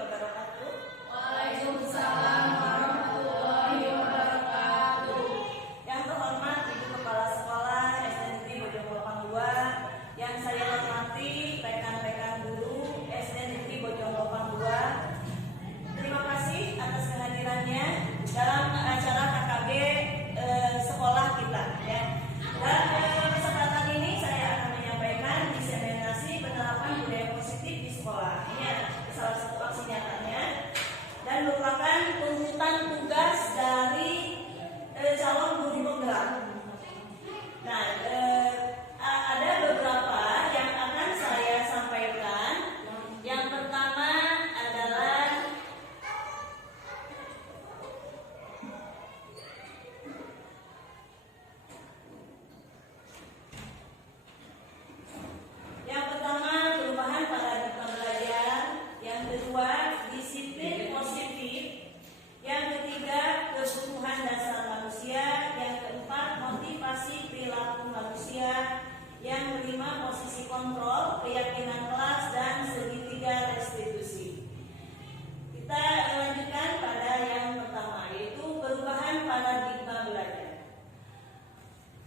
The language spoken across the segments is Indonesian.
wabarakatuh. Waalaikumsalam warahmatullahi wabarakatuh. Yang terhormat Ibu Kepala Sekolah SD Negeri Bojong 82, yang saya hormati rekan-rekan guru SD Negeri Bojong 82. Terima kasih atas kehadirannya dalam acara KKB sekolah kita ya. Dan kesempatan ini saya akan menyampaikan diseminasi penerapan budaya positif di sekolah. Ini salah satu aksi nyatanya dan merupakan tuntutan tugas dari calon guru penggerak. Nah, ada beberapa yang akan saya sampaikan. Yang pertama adalah perubahan paradigma belajar. Yang kedua, disiplin positif. Yang ketiga, kebutuhan dasar manusia. Yang keempat, motivasi perilaku manusia. Yang kelima, posisi kontrol, keyakinan kelas, dan segitiga restitusi. Kita lanjutkan pada yang pertama, yaitu perubahan paradigma belajar.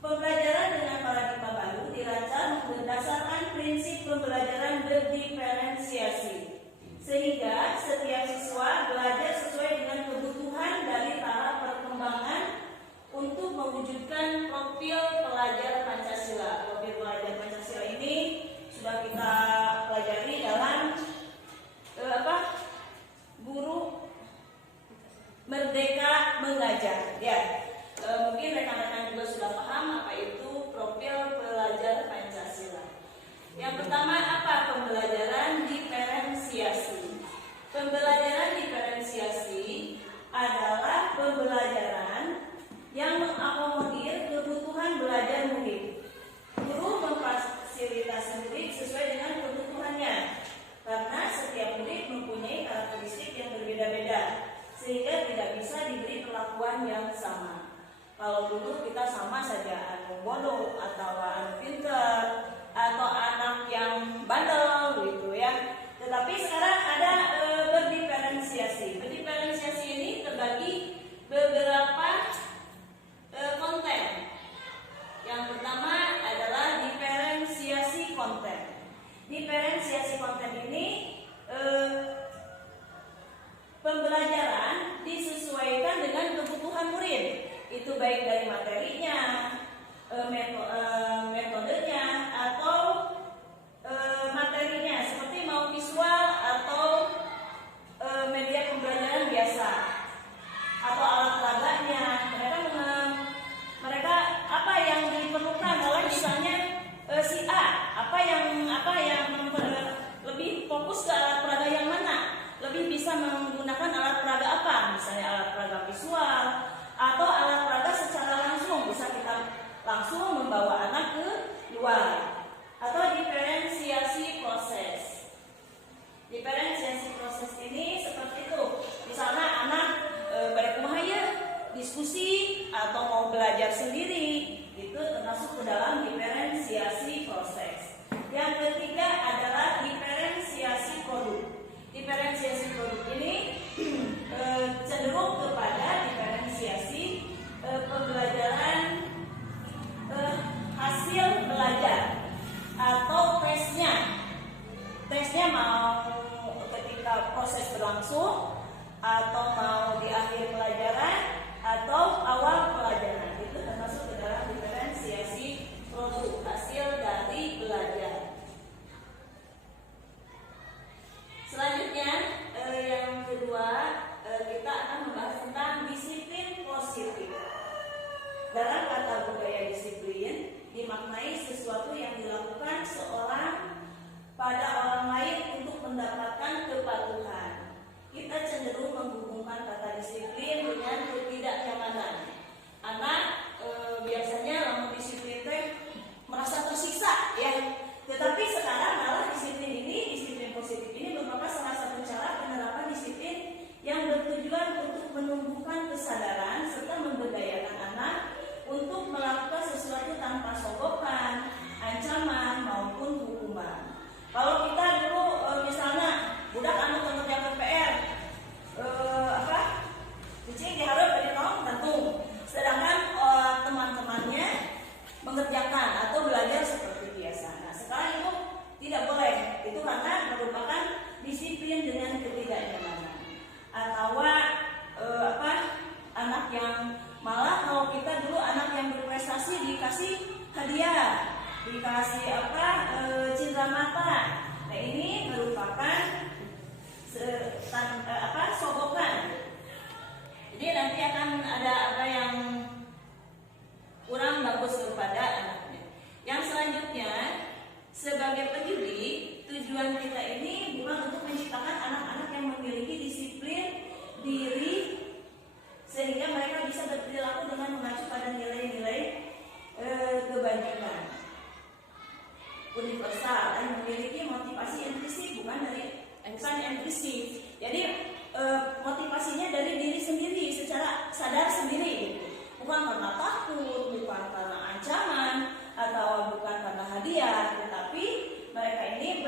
Pembelajaran dengan paradigma baru dirancang berdasarkan prinsip pembelajaran berdiferensiasi, sehingga setiap siswa belajar sesuai dengan kebutuhan dari tahap perkembangan untuk mewujudkan profil pelajar Pancasila. Profil pelajar Pancasila ini sudah kita pelajari dalam guru Merdeka Mengajar. Ya, mungkin rekan-rekan juga sudah paham apa itu profil pelajar Pancasila. Yang pertama, apa pembelajaran diferensiasi? Pembelajaran diferensiasi adalah pembelajaran yang mengakomodir kebutuhan belajar murid. Guru memfasilitasi murid sesuai dengan kebutuhannya, karena setiap murid mempunyai karakteristik yang berbeda-beda, sehingga tidak bisa diberi perlakuan yang sama. Kalau dulu kita sama saja, anak bodoh atau anak pintar atau anak yang bandel gitu ya. Tetapi sekarang ada berdiferensiasi. Berdiferensiasi ini terbagi beberapa konten. Yang pertama adalah diferensiasi konten. Diferensiasi konten ini pembelajaran disesuaikan dengan kebutuhan murid. Itu baik dari materinya, metodenya, atau materinya seperti mau visual atau media pembelajaran biasa, atau alat peraganya. Mereka apa yang diperlukan oleh misalnya si A, apa yang lebih fokus ke alat peraga yang mana, lebih bisa menggunakan alat peraga apa, misalnya alat peraga visual atau alat peraga secara langsung, bisa kita langsung membawa anak ke dikasih cindera mata. Nah ini merupakan sogokan. Jadi nanti akan ada apa yang kurang bagus kepada anaknya. Yang selanjutnya, sebagai pendidik, tujuan kita ini bukan untuk menciptakan anak-anak yang memiliki disiplin diri sehingga mereka bisa berperilaku dengan mengacu pada nilai-nilai kebajikan universal dan memiliki motivasi intrinsik, bukan implisif. Jadi motivasinya dari diri sendiri secara sadar sendiri, bukan karena takut, bukan karena ancaman, atau bukan karena hadiah, tetapi mereka ini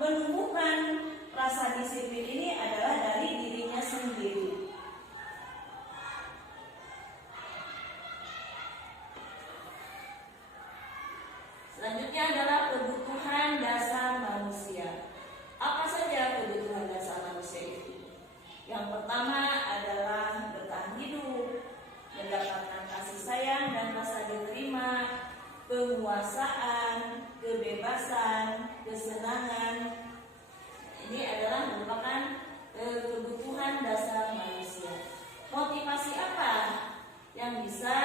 menumbuhkan rasa disiplin ini adalah dari dirinya sendiri. Selanjutnya adalah kebutuhan dasar manusia. Apa saja kebutuhan dasar manusia itu? Yang pertama adalah bertahan hidup, mendapatkan kasih sayang dan rasa diterima, penguasaan, kebebasan, kesenangan. Ini adalah merupakan kebutuhan dasar manusia. Motivasi apa yang bisa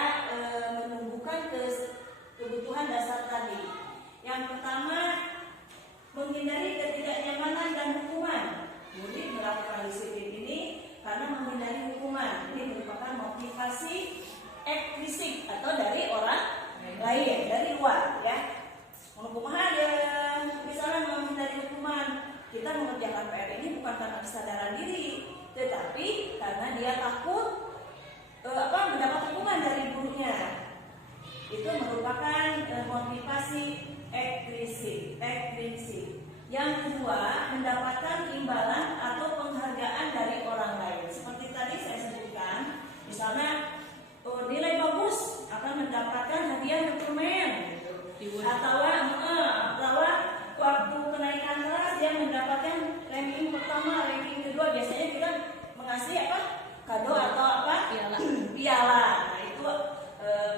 menumbuhkan kebutuhan dasar tadi? Yang pertama, menghindari ketidaknyamanan dan hukuman. Murid melakukan disiplin ini karena menghindari hukuman. Ini merupakan motivasi ekstrisik atau dari orang lain, dari luar, ya. Hukuman ya, misalnya menghindari hukuman. Kita mengerjakan PR ini bukan karena kesadaran diri, tetapi karena dia takut mendapat hukuman dari gurunya. Itu merupakan motivasi ekstrisik. Yang kedua, mendapatkan imbalan atau penghargaan dari orang lain. Seperti tadi saya sebutkan, misalnya nilai bagus akan mendapatkan hadiah permen, atau waktu kenaikan kelas dia mendapatkan ranking pertama, ranking kedua. Biasanya kita mengasih kado atau piala. Nah itu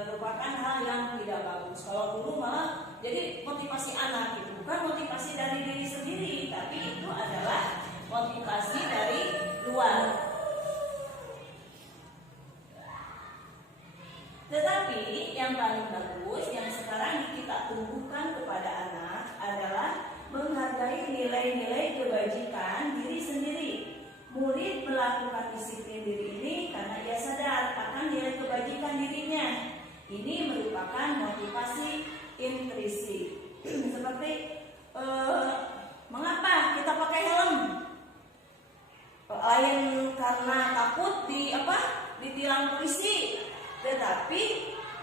merupakan hal yang tidak bagus. Kalau guru malah jadi motivasi anak itu bukan motivasi dari diri sendiri, tapi itu adalah motivasi dari luar. Tetapi yang paling bagus yang sekarang kita tumbuhkan kepada anak adalah menghargai nilai-nilai kebajikan diri sendiri. Murid melakukan disiplin diri ini karena ia sadar akan nilai kebajikan dirinya. Ini merupakan motivasi intrinsik. Seperti mengapa kita pakai helm? Lain karena takut ditilang polisi, tetapi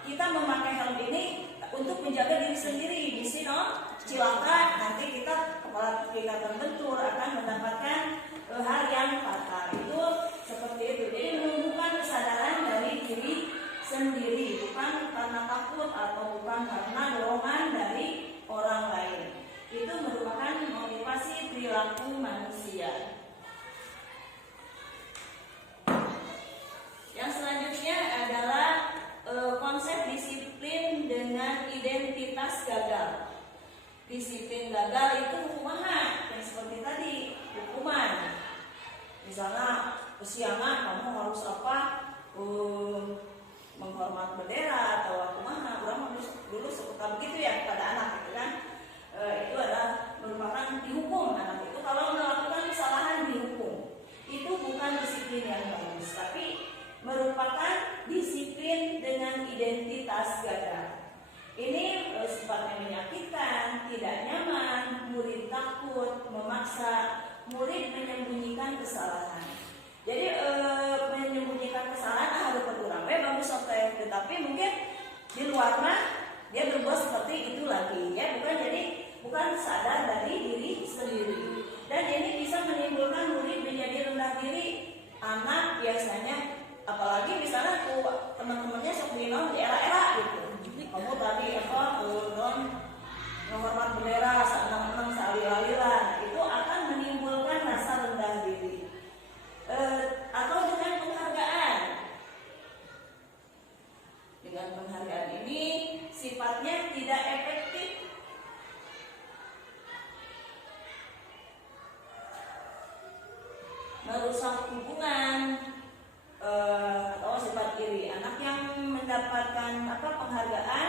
kita memakai helm ini untuk menjaga diri sendiri. Di sini cilaka nanti kepala kita terbentur, akan mendapatkan hal yang fatal. Itu seperti itu. Jadi menumbuhkan kesadaran dari diri sendiri, bukan karena takut atau bukan karena dorongan dari orang lain. Itu merupakan motivasi perilaku manusia. Yang selanjutnya adalah konsep disiplin dengan identitas gagal. Disiplin gagal itu hukuman, yang seperti tadi, hukuman. Misalnya kesiangan kamu harus menghormat bendera atau kumaha, orang dulu suka begitu ya kepada anak gitu kan. Itu adalah merupakan dihukum anak itu kalau melakukan kesalahan dihukum. Itu bukan disiplin yang bagus, tapi merupakan disiplin dengan identitas gagal. Ini sifatnya menyakitkan, tidak nyaman, murid takut, memaksa, murid menyembunyikan kesalahan. Jadi menyembunyikan kesalahan harus berkurang. Bagus sampai, tetapi mungkin di luar mah dia berbuat seperti itu lagi, ya bukan sadar dari diri sendiri. Dan ini bisa menimbulkan murid menjadi rendah diri. Anak biasanya, apalagi misalnya teman-temannya sok di era gitu. Kamu tadi menghormat bendera, senang-senang salila-lila, itu akan menimbulkan rasa rendah diri. Atau dengan penghargaan. Dengan penghargaan ini sifatnya tidak efektif merusak hubungan atau sifat iri. Anak yang mendapatkan penghargaan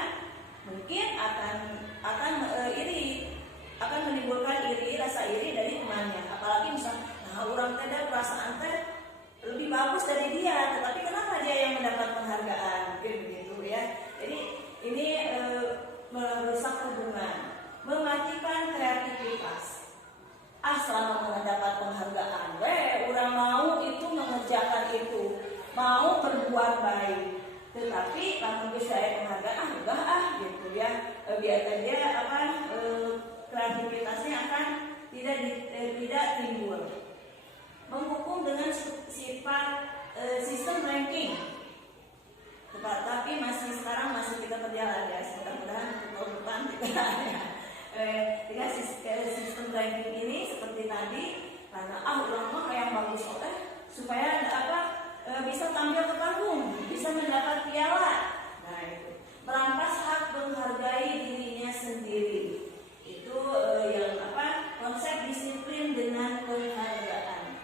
mungkin akan iri, akan menimbulkan rasa iri dari temannya. Apalagi misalnya, orang teh perasaan teh lebih bagus dari dia, tetapi kenapa dia yang mendapat penghargaan? Mungkin begitu ya. Jadi ini merusak hubungan, mematikan kreativitas. Selama mendapat penghargaan, orang mau itu mengerjakan itu, mau berbuat baik. Tetapi kalau bisa penghargaan, enggak gitu ya. Biar aja kreativitasnya akan tidak timbul. Menghukum dengan sifat sistem ranking. Tetapi sekarang masih kita berjalan ya. Mudah-mudahan tahun depan kita dengan sistem ranking ini seperti tadi, karena orang mah yang bagus supaya bisa tampil ke panggung, bisa mendapat piala. Nah itu merampas hak menghargai dirinya sendiri. Itu yang konsep disiplin dengan penghargaan.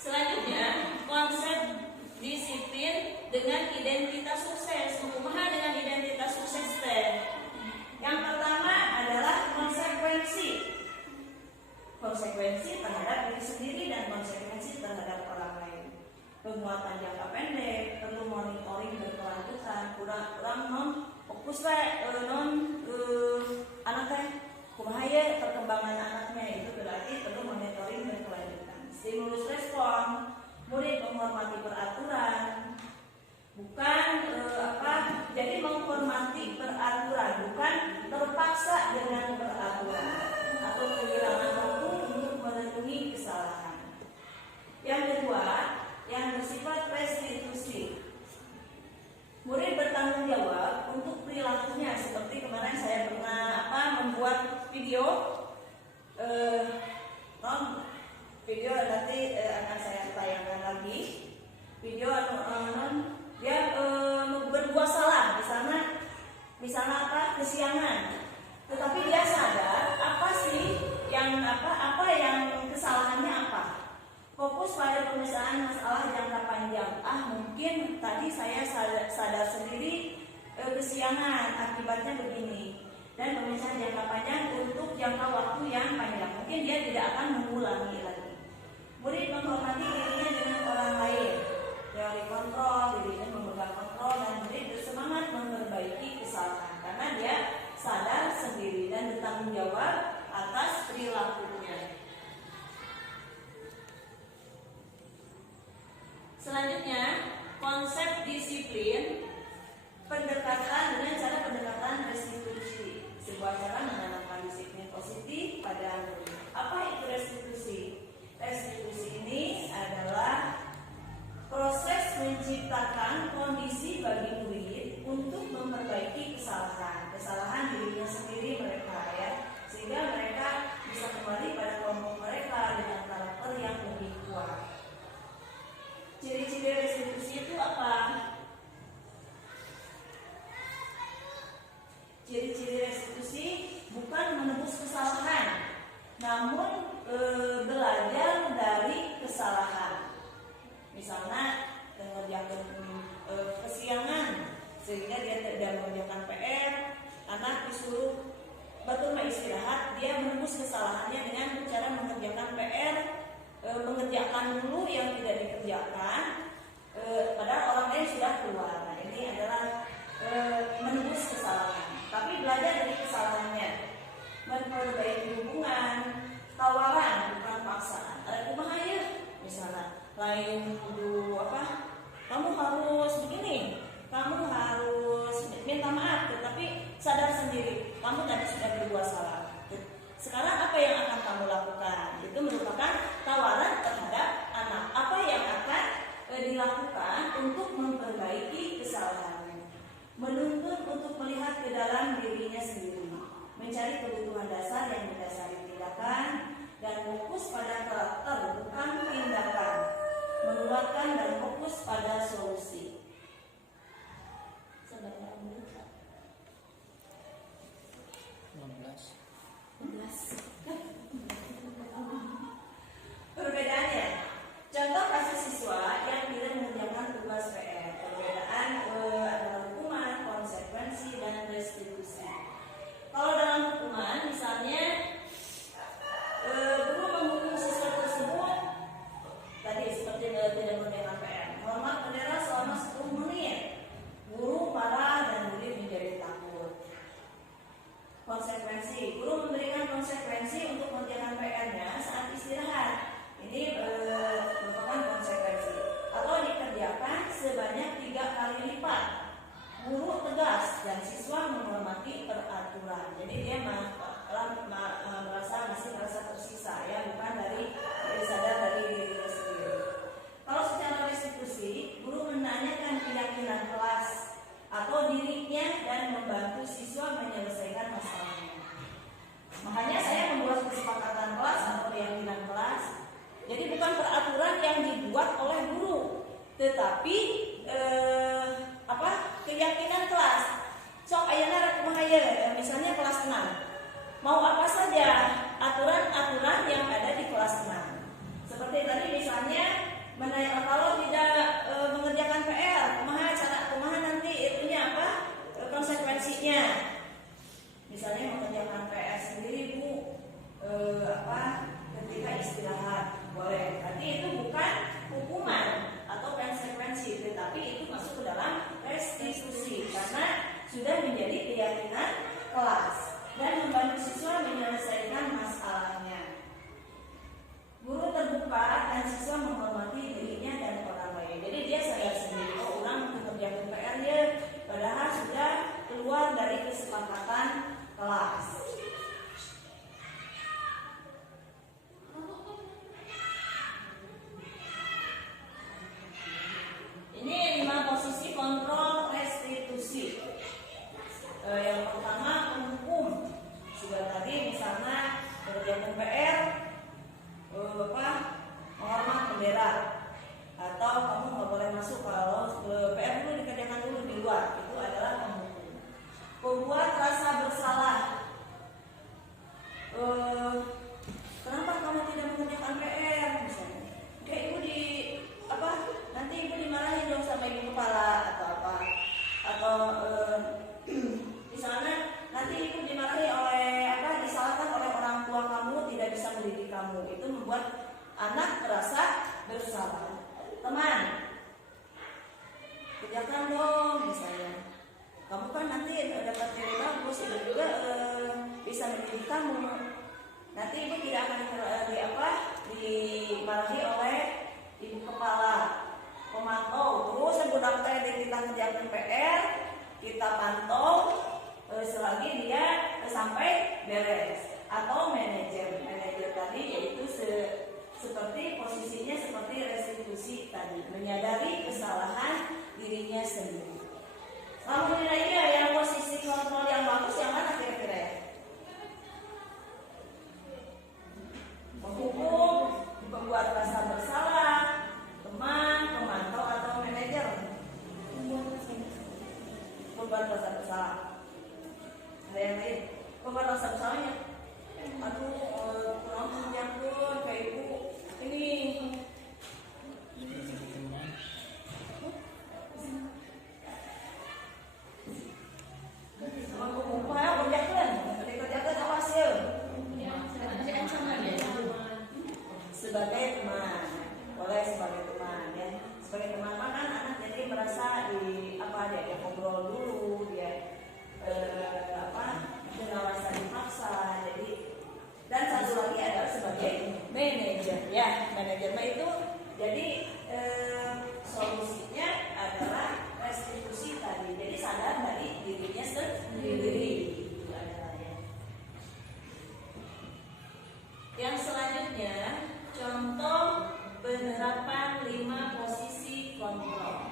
Selanjutnya, konsep disiplin dengan identitas sukses. Kumaha dengan identitas sukses teh? Yang pertama adalah konsekuensi. Konsekuensi terhadap diri sendiri dan konsekuensi terhadap orang lain. Penguatan jangka pendek, perlu monitoring berkelanjutan. Kurang non fokus anak teh kumaha ya perkembangan anaknya, itu berarti perlu monitoring berkelanjutan. Stimulus respon, murid menghormati peraturan, bukan jadi menghormati peraturan, bukan terpaksa dengan peraturan atau kehilangan waktu untuk memenuhi kesalahan. Yang kedua, yang bersifat restitusi. Murid bertanggung jawab untuk perilakunya. Seperti kemarin saya pernah membuat video, video nanti akan saya tayangkan lagi. Video dia berbuat salah, misalnya kesiangan, tetapi dia sadar apa yang kesalahannya apa. Fokus pada pemecahan masalah jangka panjang. Mungkin tadi saya sadar sendiri kesiangan akibatnya begini, dan pemecahan jangka panjang untuk jangka waktu yang panjang. Mungkin dia tidak akan mengulangi lagi. Murid menghormati dirinya dengan orang lain. Teori kontrol, dirinya memegang kontrol, dan murid bersemangat memperbaiki kesalahan karena dia sadar sendiri dan bertanggung jawab atas perilakunya. Selanjutnya, konsep disiplin, pendekatan dengan cara pendekatan restitusi. Sebuah cara menanamkan disiplin positif pada murid. Apa itu restitusi? Restitusi ini adalah proses menciptakan kondisi bagi murid untuk memperbaiki kesalahan dirinya sendiri mereka ya, sehingga mereka bisa kembali pada kelompok mereka dengan karakter yang lebih kuat. Ciri-ciri restitusi itu apa? Ciri-ciri restitusi bukan menebus kesalahan, namun belajar dari kesalahan. Misalnya mengerjakan kesiangan sehingga dia tidak mengerjakan PR, anak disuruh betul istirahat, dia menebus kesalahannya dengan cara mengerjakan PR, mengerjakan dulu yang tidak dikerjakan, padahal orang lain sudah keluar. Nah, ini adalah menebus kesalahan, tapi belajar dari kesalahannya, memperbaiki hubungan, tawaran bukan paksaan. Ada kumaha ya, misalnya lain kudu kamu harus begini, kamu harus minta maaf, tetapi sadar sendiri kamu tadi sudah berbuat salah. Sekarang apa yang akan kamu lakukan? Itu merupakan tawaran terhadap anak. Apa yang akan dilakukan untuk memperbaiki kesalahannya? Menuntun untuk melihat ke dalam dirinya sendiri, mencari kebutuhan dasar yang mendasari tindakan, dan fokus pada karakter bukan tindakan, menguatkan dan fokus pada solusi. Perbedaannya, contoh kasus siswa yang tidak mengerjakan tugas PR. Perbedaan adalah hukuman, konsekuensi, dan restitusi. Kalau dalam hukuman, misalnya guru menghukum siswa tersebut tadi seperti tidak mengerjakan PR, hormat bendera selama 10 menit. Guru marah dan murid menjadi takut. Konsekuensi, guru memberikan konsekuensi untuk mengerjakan PR-nya saat istirahat. Ini merupakan konsekuensi. Atau dikerjakan sebanyak 3 kali lipat. Guru tegas dan siswa menghormati peraturan. Jadi dia masih merasa tersisa, ya, bukan sadar dari dirinya sendiri. Kalau secara restitusi, guru menanyakan keyakinan kelas atau dirinya dan membantu siswa menyelesaikan masalahnya. Makanya saya membuat kesepakatan kelas atau keyakinan kelas. Jadi bukan peraturan yang dibuat oleh guru, tetapi keyakinan kelas. Sok ayeuna kumaha ye, misalnya kelas 6. Mau apa saja aturan-aturan yang ada di kelas 6. Seperti tadi misalnya kalau tidak mengerjakan PR, kumaha nanti itunya apa? Konsekuensinya. Misalnya mengerjakan PR sendiri, Bu, ketika istirahat boleh. Nanti itu bukan hukuman atau konsekuensi, tetapi itu masuk ke dalam restitusi karena sudah menjadi keyakinan kelas dan membantu siswa menyelesaikan masalahnya. Guru terbuka dan siswa menghormati dirinya dan orang lain. Jadi dia sadar sendiri, orang mengerjakan PR dia, padahal sudah keluar dari kesepakatan kelas. Ini 5 posisi kontrol restitusi. Yang pertama menghukum. Sudah tadi misalnya mengerjakan PR, menghormat bendera, atau kamu nggak boleh masuk kalau PR dulu dikerjakan dulu di luar, itu adalah menghukum. Membuat rasa bersalah. Kenapa kamu tidak mengerjakan PR misalnya? Kayak ibu nanti ibu dimarahin dong sama ibu kepala atau apa? Atau misalnya nanti ibu dimarahi disalahkan oleh orang tua kamu, tidak bisa mendidik kamu. Itu membuat anak merasa bersalah. Teman, kerjakan dong misalnya. Kamu kan nanti dapat nilai bagus, itu juga bisa mendidik kamu. Nanti ibu tidak akan dimarahi oleh ibu kepala, pemantau. Terus budak teh kita kerjakan PR, kita pantau selagi dia sampai beres. Atau manajer tadi yaitu seperti posisinya seperti restitusi tadi, menyadari kesalahan dirinya sendiri. Lalu nilainya yang posisi kontrol yang bagus yang mana kira-kira ya? Menghukum, membuat rasa bersalah, teman, pemantau atau manajer. Membuat rasa bersalah. Ada yang lain? Membuat rasa bersalahnya. Kurang menjangkut kayak ibu ini. Sebagai teman, boleh sebagai teman ya. Sebagai teman kan anak jadi merasa dia ngobrol dulu, dia dengan rasa dipaksa. Jadi dan satu lagi adalah sebagai manajer ya. Manajer itu jadi solusinya adalah restitusi tadi. Jadi sadar dari dirinya sendiri. Yang selanjutnya contoh penerapan 5 posisi kontrol.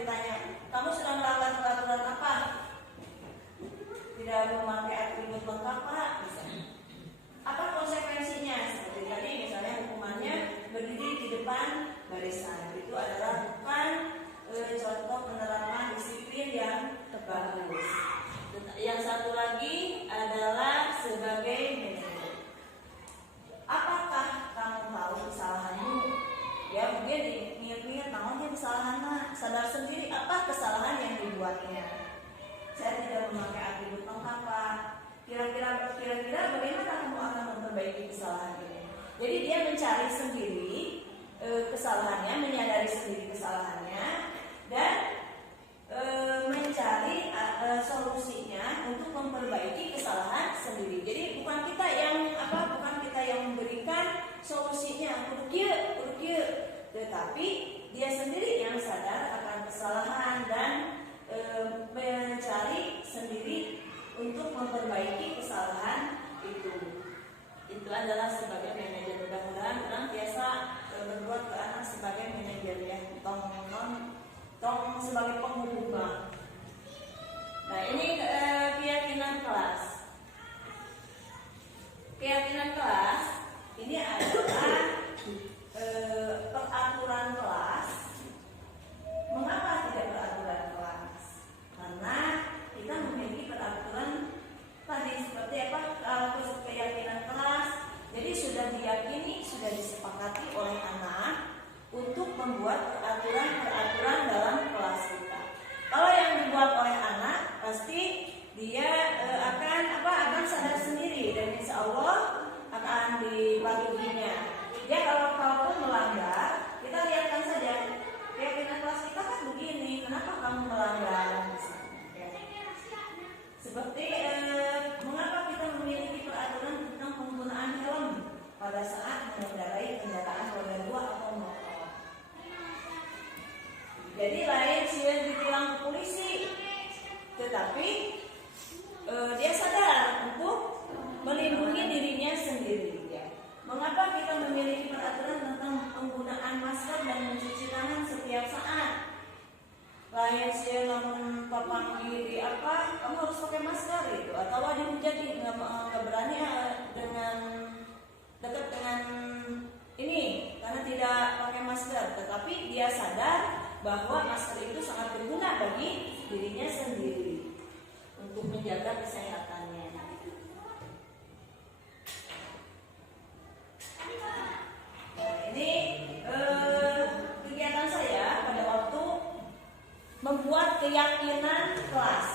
ditanya, kamu sudah melanggar peraturan apa? Tidak memakai atribut lengkap, Pak. Misalnya. Apa konsekuensinya? Seperti tadi misalnya hukumannya berdiri di depan barisan. Itu adalah bukan contoh penerapan disiplin yang bagus. Yang satu lagi adalah sebagai manajer. Apakah kamu tahu kesalahanmu? Ya mungkin ingat-ingat namanya kesalahan, sadar sendiri apa kesalahan yang dibuatnya. Saya tidak memakai atribut lengkap, Pak. Kira-kira bagaimana kamu akan memperbaiki kesalahan ini? Jadi dia mencari sendiri kesalahannya, menyadari sendiri kesalahannya, dan mencari solusinya untuk memperbaiki kesalahan sendiri. Jadi bukan kita yang memberikan solusinya untuk dia, tetapi dia sendiri yang sadar akan kesalahan dan mencari sendiri untuk memperbaiki kesalahan itu. Itu adalah sebagai manajer. Mudah-mudahan orang biasa berbuat ke anak sebagai manajer ya, tong sebagai penghubung. Nah ini keyakinan kelas. Keyakinan kelas ini adalah peraturan kelas. Mengapa tidak peraturan kelas? Karena kita memiliki peraturan tadi seperti apa? Keyakinan kelas. Jadi sudah diyakini, sudah disepakati oleh anak untuk membuat peraturan dalam kelas kita. Kalau yang dibuat oleh anak, pasti dia akan sadar sendiri dan insya Allah akan dipatuhinya. Dia kalau melanggar, kita lihatkan saja keyakinan kelas kita kan begini, kenapa kamu melanggar? Seperti mengapa kita memiliki peraturan tentang penggunaan helm pada saat mengendarai kendaraan roda 2 atau motor. Jadi lain sih ditilang ke polisi, tetapi dia sadar untuk melindungi dirinya sendiri. Ya. Mengapa kita memiliki peraturan tentang penggunaan masker dan mencuci tangan setiap saat? Lain sih namun papangi di apa, kamu harus pakai masker itu, atau dihujati nggak berani dengan dekat dengan ini karena tidak pakai masker, tetapi dia sadar bahwa masker itu sangat berguna bagi dirinya sendiri untuk menjaga kesehatannya. Nah, ini kegiatan saya pada waktu membuat keyakinan kelas.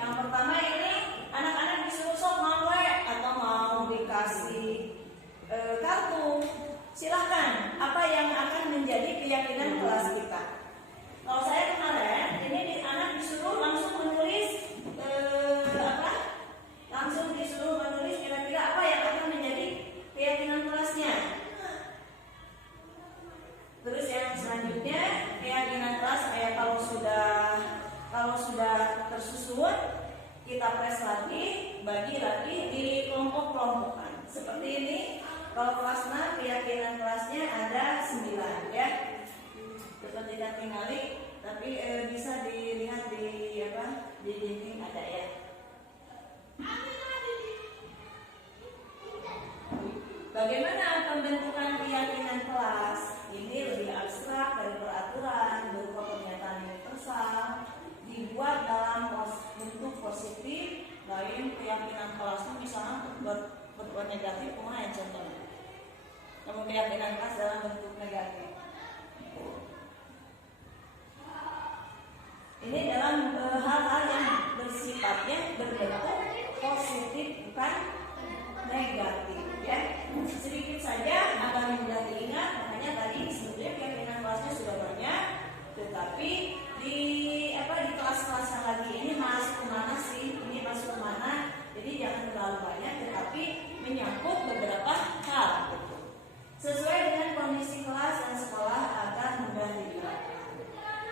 Yang pertama ini anak-anak disuruh sok mau atau mau dikasih kartu. Silahkan, apa yang akan menjadi keyakinan kelas kita. Kalau saya kemarin, ini anak disuruh langsung menulis langsung disuruh menulis kira-kira apa yang akan menjadi keyakinan kelasnya. Terus yang selanjutnya keyakinan kelas kalau sudah tersusun, kita press lagi, bagi lagi di kelompok-kelompokan. Seperti ini. Kalau kelas 6 keyakinan kelasnya ada 9 ya. Seperti tidak tinggali, tapi bisa dilihat di dinding ada ya. Bagaimana pembentukan keyakinan kelas? Ini lebih abstrak dari peraturan, berupa pernyataan universal, dibuat dalam bentuk positif. Lain keyakinan kelasnya misalnya berbuat negatif, kemana contohnya? Kamu keyakinan kelas dalam bentuk negatif. Ini dalam hal-hal yang bersifatnya berbentuk positif, bukan negatif ya. Sedikit saja agar mudah diingat, makanya tadi sebetulnya keyakinan kelasnya sudah banyak, tetapi di kelas-kelas yang lagi ini masuk kemana sih? Ini masuk kemana? Jadi jangan terlalu banyak, tetapi menyangkut beberapa hal. Sesuai dengan kondisi kelas dan sekolah agar mudah digunakan.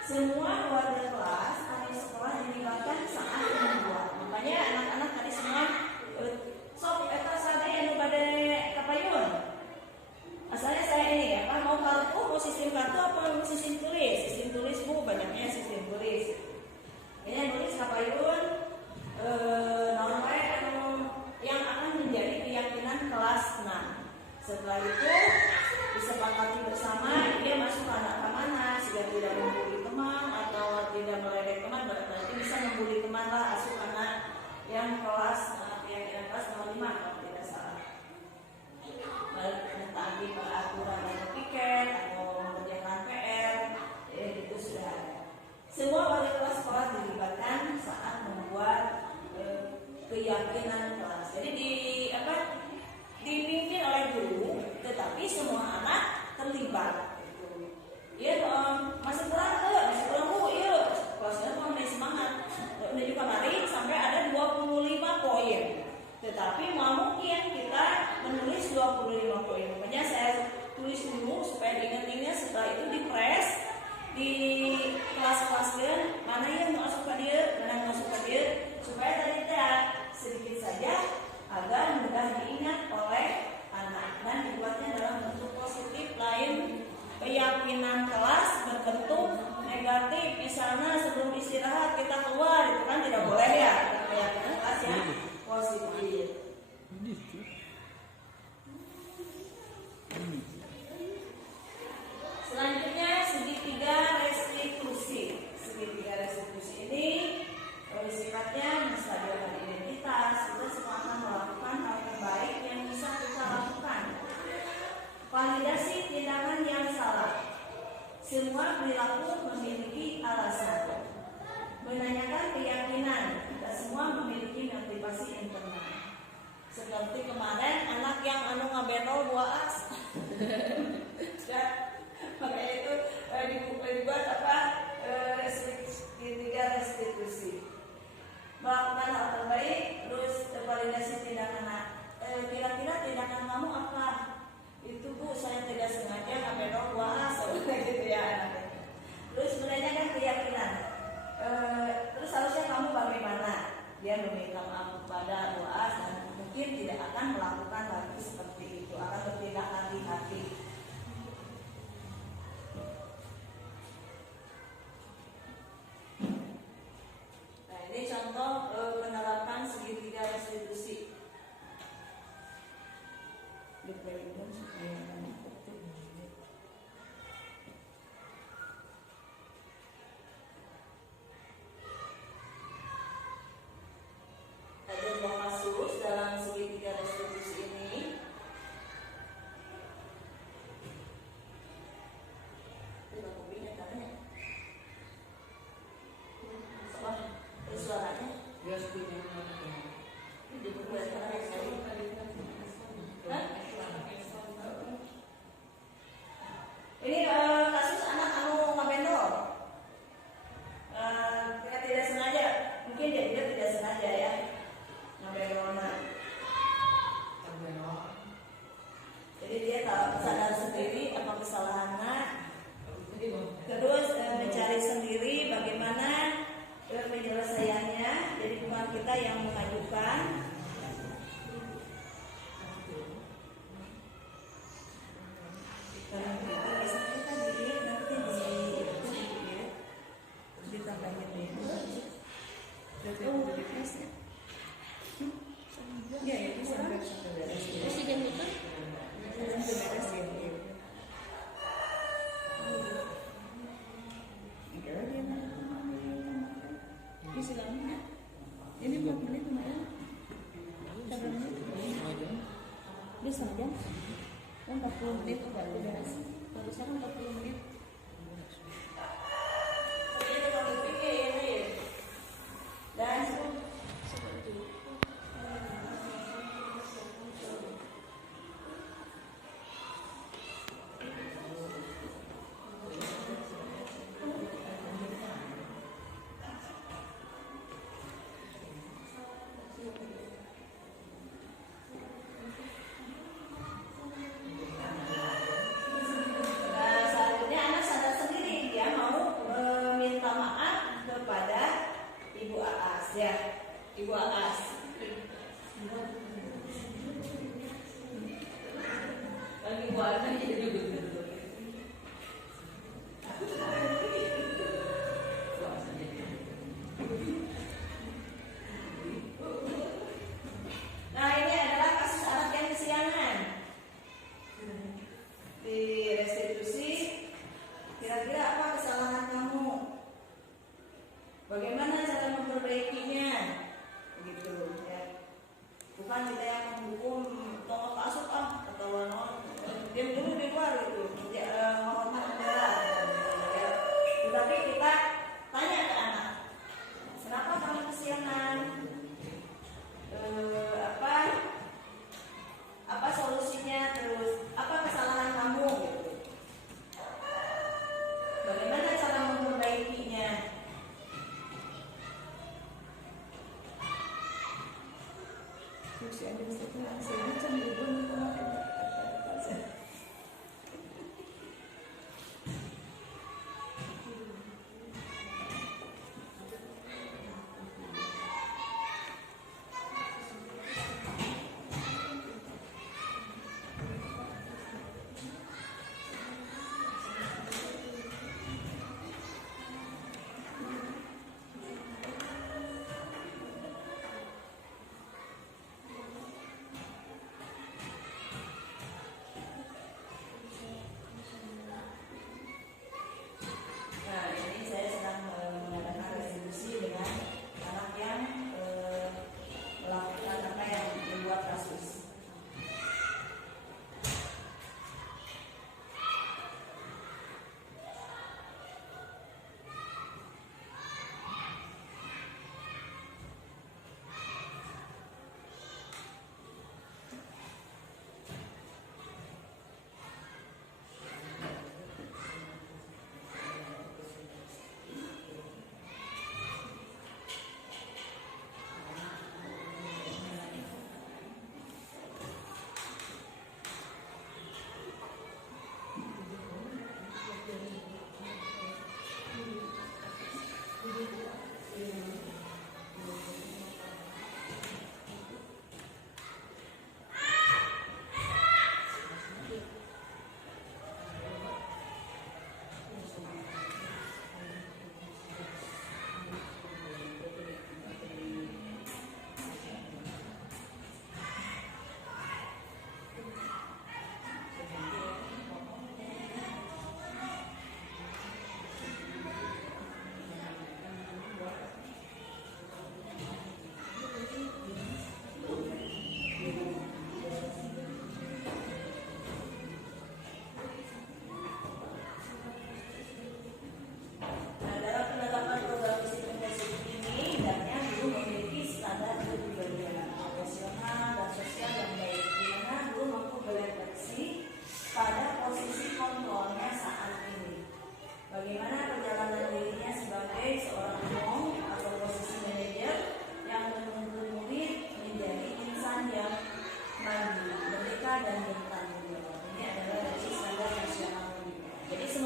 Semua keluarga kelas atau sekolah dilibatkan saat membuat. Makanya anak-anak tadi semua sok eta sade anu bade kapayun. Asalnya saya ini ya, mau kartu, mau sistem kartu apa mau sistem tulis? Sistem tulis Bu banyaknya misalnya sebelum istirahat kita keluar, itu kan tidak boleh ya, kayak kelas yang positif. Selanjutnya segitiga restitusi. Segitiga restitusi ini sifatnya menstabilkan identitas. Kita semua akan melakukan hal terbaik yang bisa kita lakukan. Validasi tindakan yang salah. Semua perilaku memiliki alasan. Menanyakan keyakinan. Kita semua memiliki motivasi internal. Seperti kemarin anak yang ngabenol 2 as. Makanya itu dibuat restitusi. Melakukan hal terbaik, terus validasi tindakan. Kira-kira tindakan kamu apa? Itu Bu, saya tidak sengaja ngabenol 2 as, gitu ya. Terus menanyakan keyakinan. Terus harusnya kamu bagaimana? Dia meminta maaf kepada 2 as dan mungkin tidak akan melakukan lagi seperti itu, akan bertindak hati-hati. Nah, ini contoh penerapan segitiga restitusi. Ada 2 kasus dalam segitiga restitusi ini. Coba kopinya tanya. Suaranya? Ini kasus anak ngabenol. Kita tidak sengaja, mungkin dia tidak sengaja ya ngabenol. Jadi dia tak sadar sendiri apa kesalahannya. Terus mencari sendiri bagaimana penyelesaiannya. Jadi bukan kita yang mengajukan. Ini 4 menit lumayan. Bisa aja. 40 menit baru beres. Baru sekarang 40 menit. Dan selanjutnya anak sadar sendiri dia mau meminta maaf kepada Ibu Aas ya, Ibu Aas. Bagi Ibu Aas jadi Nah, ini adalah kasus anak yang kesiangan. Di restitusi, kira-kira apa kesalahan kamu? Bagaimana cara memperbaikinya? Begitu ya. Bukan kita yang menghukum tongkol kasut atau diam dulu di luar gitu. Menghormat bendera. Ya. Tetapi kita tanya ke anak, kenapa kamu kesiangan? Apa solusinya, terus apa kesalahan kamu gitu. Bagaimana cara memperbaikinya?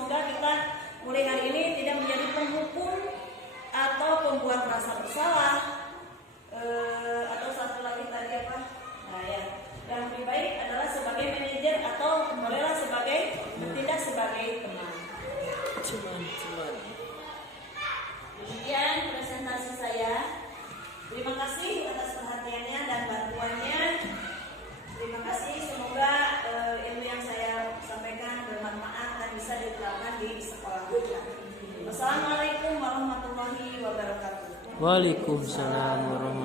semoga kita mulai hari ini tidak menjadi penghukum atau pembuat rasa bersalah, atau satu lagi tadi apa? Nah ya, yang lebih baik adalah sebagai manajer atau bolehlah sebagai bertindak sebagai teman. Demikian presentasi saya. Terima kasih atas perhatiannya dan bantuannya. Terima kasih. Semoga ilmu yang saya sampaikan bermanfaat dan bisa diterapkan di sekolah kita. Wassalamualaikum warahmatullahi wabarakatuh. Waalaikumsalam warahmatullahi wabarakatuh.